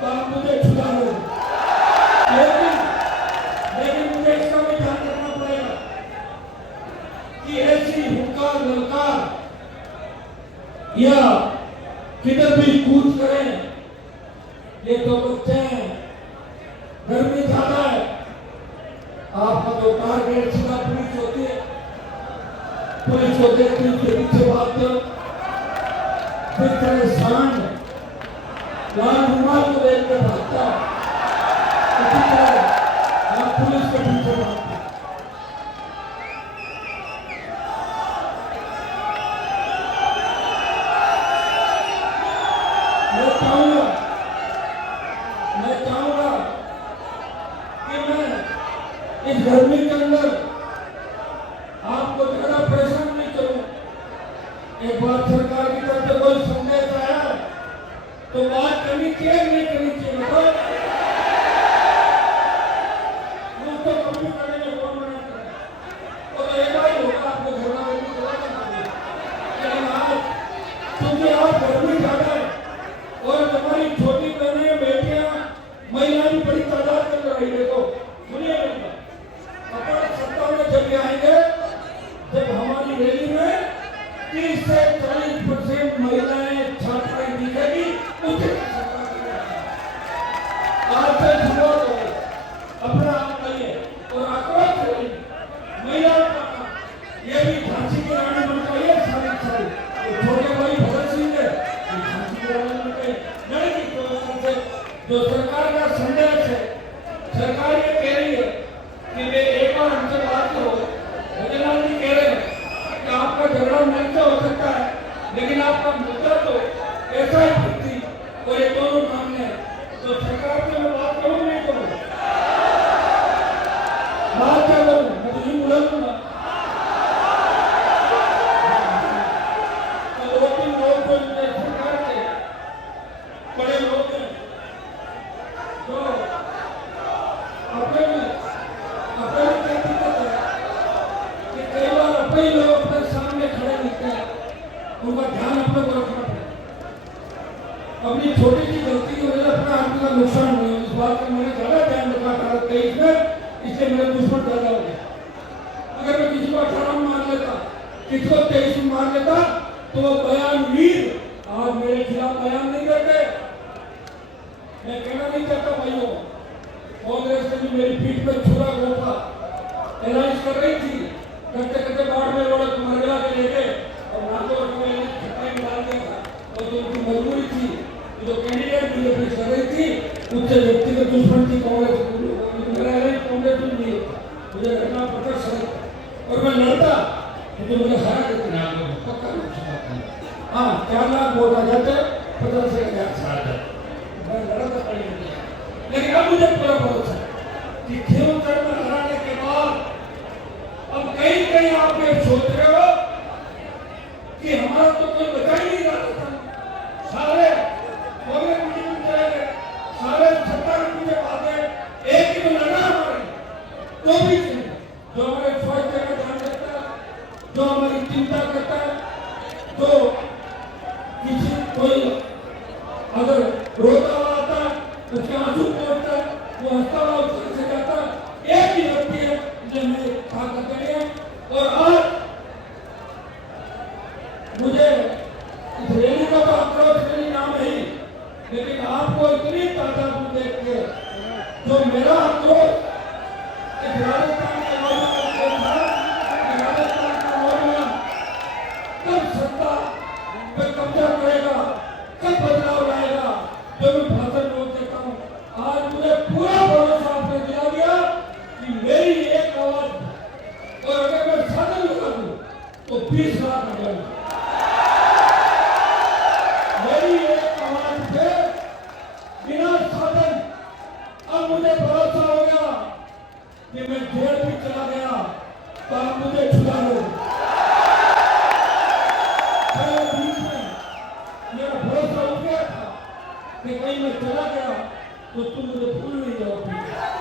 तो आप मुझे छुड़ा लो, लेकिन मुझे इसका भी ध्यान रखना पड़ेगा कि ऐसी हुक्का ललकार या किधर भी कूद करें, ये तो बच्चे हैं, गर्मी ज्यादा है, आपका जो टारगेट सीधा पुलिस होती है, पुलिस को देखते हुए पीछे भागते हो, फिर तरह सांड लाल रुमाल को देख कर भागता है, उसी तरह आप पुलिस के पीछे भागते। मैं चाहूंगा कि मैं इस गर्मी के अंदर आपको ज्यादा परेशान नहीं करूं। एक बार सरकार की तरफ से कोई संदेश आया तो बात करनी चाहिए नहीं करनी चाहिए, बताओ। तो कभी करेंगे, कौन मना करें, और एक बार होगा आपको घरना लेने को, लेकिन आज क्योंकि आज गर्मी ज्यादा है और हमारी छोटी बहनें बेटियां महिलाएं भी बड़ी तादाद में लड़ रही है, तो सुनिए अपने सत्ता में जब आएंगे, जब हमारी रैली में 30 से 40% महिलाएं छात्राएं दिखेगी, उसे आज से शुरुआत हो, अपना आप करिए और आक्रोश करिए। महिलाओं का ये भी झांसी की रानी बन चाहिए, सारी छोटे भाई भगत सिंह है, झांसी की रानी बन गए। जो सरकार का संदेश है, सरकार ये कह रही है कि वे एक बार हमसे बात करो, भजनलाल जी कह रहे हैं कि आपका झगड़ा मन से हो सकता है, लेकिन आपका मुद्दा तो ऐसा ही भक्ति और ये दोनों मामले हैं, तो सरकार से मैं बात करूँ नहीं करूँ, बात क्या करूँ, मैं तो यूं बुला दूंगा। तो 2-3 लोग को सरकार के बड़े लोग हैं तो अपने क्या दिक्कत है कि कई बार अपने लोग अपने सामने खड़े दिखते हैं, उनका ध्यान अपने को रखना पड़ेगा। अपनी छोटी सी गलती की वजह से अपना आदमी का नुकसान हुआ, इस बात का मैंने ज्यादा ध्यान रखा 2023 में, इसलिए मेरे दुश्मन ज्यादा हो गया। अगर मैं किसी को 18 में मार लेता, किसी को 23 में मार लेता, तो वो बयान वीर आज मेरे खिलाफ बयान नहीं करते। मैं कहना नहीं चाहता भाइयों, कांग्रेस ने भी मेरी पीठ पर छुरा घोंपा, एलाइज कर रही थी, करते करते बाढ़ में लोग मरगला के लेके और नाको में छटाई में डाल दिया था, और जो उनकी मजबूरी थी, जो कैंडिडेट बीजेपी कर रही थी, उससे व्यक्तिगत दुश्मन थी कांग्रेस, मेरा कांग्रेस में नहीं होता, मुझे लड़ना पड़ता सड़क, और मैं लड़ता क्योंकि मुझे हरा देते ना पक्का नुकसान। हाँ 4 लाख वोट आ जाते, 50 से 1000 आ जाते, मैं लड़ता पड़ी नहीं, लेकिन अब मुझे पूरा भरोसा है कि देवघर में हराने के बाद अब कहीं कहीं आप ये सोच रहे हो कि हमारा तो कोई बचा ही नहीं रहा था, सारे कांग्रेस बीजेपी चले गए, सारे सत्ता के पीछे भागे, एक ही तो लड़ा हमारे, तो भी जो हमारे स्वास्थ्य का ध्यान रखता है, जो हमारी चिंता करता है, जो किसी कोई अगर रोता हुआ आता है, उसके आंसू पहुंचता है, वो हंसता हुआ उसके से जाता है, एक ही व्यक्ति है जो मेरे ताकत नहीं है। और आज मुझे इस रैली का तो आक्रोश करने नाम है ही, लेकिन आपको इतनी तादाद में देख के जो मेरा आक्रोश इस राजस्थान के लोगों को था, राजस्थान के नौजवान कब सत्ता पे कब्जा करेगा, कब बदलाव लाएगा, जो मैं भाषण बोल देता हूँ, आज मुझे पूरा भरोसा आपने दिला दिया कि मेरी एक आवाज, और अगर मैं साधन लगा दूं तो 20 लाख आ जाएगा। मेरी एक आवाज से बिना साधन अब मुझे भरोसा हो गया कि मैं जेल भी चला गया तो आप मुझे छुड़ा लो।